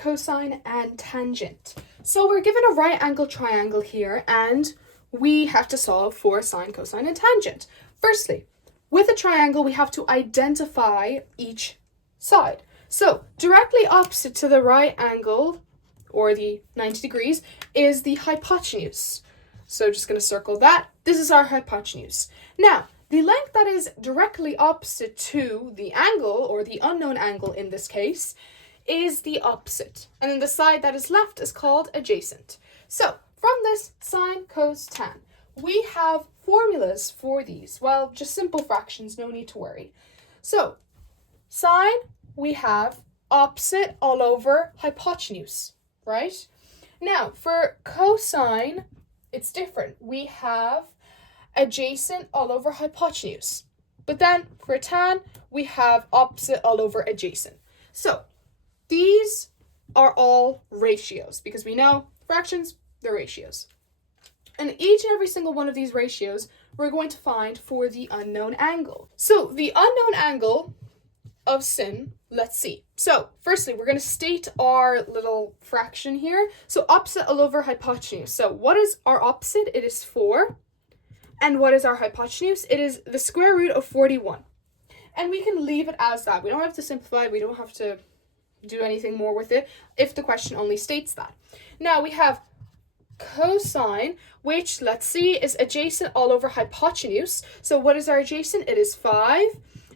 cosine, and tangent. So we're given a right angle triangle here, and we have to solve for sine, cosine, and tangent. Firstly, with a triangle, we have to identify each side. So directly opposite to the right angle, or the 90 degrees, is the hypotenuse. So just going to circle that. This is our hypotenuse. Now, the length that is directly opposite to the angle, or the unknown angle in this case, is the opposite. And then the side that is left is called adjacent. So from this sine, cos, tan, we have formulas for these. Well, just simple fractions, no need to worry. So sine, we have opposite all over hypotenuse, right? Now, for cosine, it's different. We have adjacent all over hypotenuse. But then for tan, we have opposite all over adjacent. So these are all ratios because we know fractions, they're ratios. And each and every single one of these ratios, we're going to find for the unknown angle. So the unknown angle of sin, let's see. So firstly, we're going to state our little fraction here. So opposite all over hypotenuse. So what is our opposite? It is 4. And what is our hypotenuse? It is the square root of 41. And we can leave it as that. We don't have to simplify. We don't have to do anything more with it if the question only states that. Now we have cosine, which, let's see, is adjacent all over hypotenuse. So what is our adjacent? It is 5.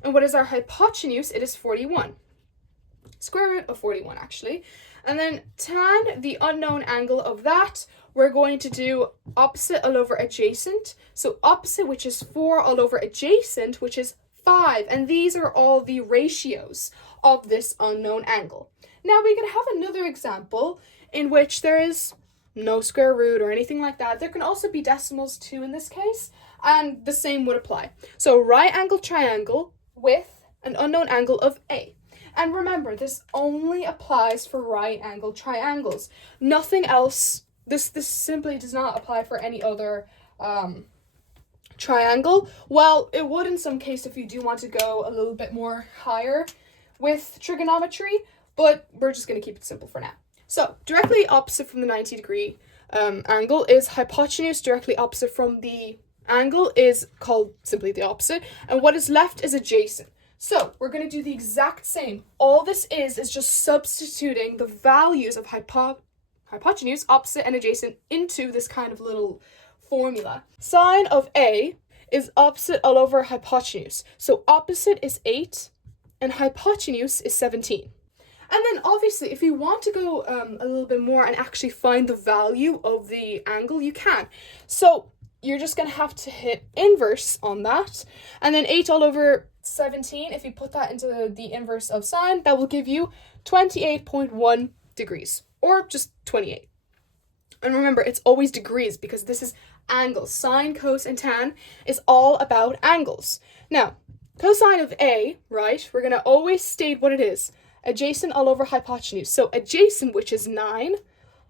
And what is our hypotenuse? It is 41. Square root of 41, actually. And then tan, the unknown angle of that, we're going to do opposite all over adjacent. So opposite, which is 4, all over adjacent, which is 5. And these are all the ratios of this unknown angle. Now we can have another example in which there is no square root or anything like that. There can also be decimals too in this case, and the same would apply. So right angle triangle with an unknown angle of A. And remember, this only applies for right angle triangles. Nothing else, this simply does not apply for any other triangle. Well, it would in some case if you do want to go a little bit more higher with trigonometry, but we're just going to keep it simple for now. So directly opposite from the 90 degree angle is hypotenuse. Directly opposite from the angle is called simply the opposite. And what is left is adjacent. So we're going to do the exact same. All this is just substituting the values of hypotenuse, opposite, and adjacent into this kind of little formula. Sine of A is opposite all over hypotenuse. So opposite is 8 and hypotenuse is 17. And then obviously if you want to go a little bit more and actually find the value of the angle, you can. So you're just going to have to hit inverse on that. And then 8 all over 17, if you put that into the inverse of sine, that will give you 28.1 degrees, or just 28. And remember, it's always degrees because this is angles. Sine, cos, and tan is all about angles. Now, cosine of A, right, we're going to always state what it is. Adjacent all over hypotenuse. So adjacent, which is 9,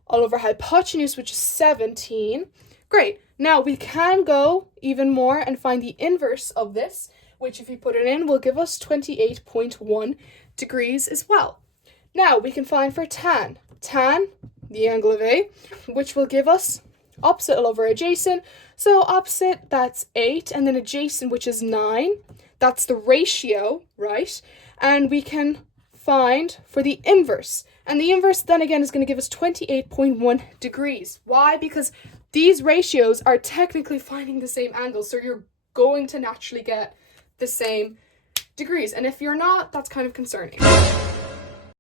all over hypotenuse, which is 17. Great. Now we can go even more and find the inverse of this, which if you put it in will give us 28.1 degrees as well. Now we can find for tan. Tan, the angle of A, which will give us opposite all over adjacent. So opposite, that's 8, and then adjacent, which is 9. That's the ratio, right? And we can find for the inverse. And the inverse then again is going to give us 28.1 degrees. Why? Because these ratios are technically finding the same angle, so you're going to naturally get the same degrees. And if you're not, that's kind of concerning.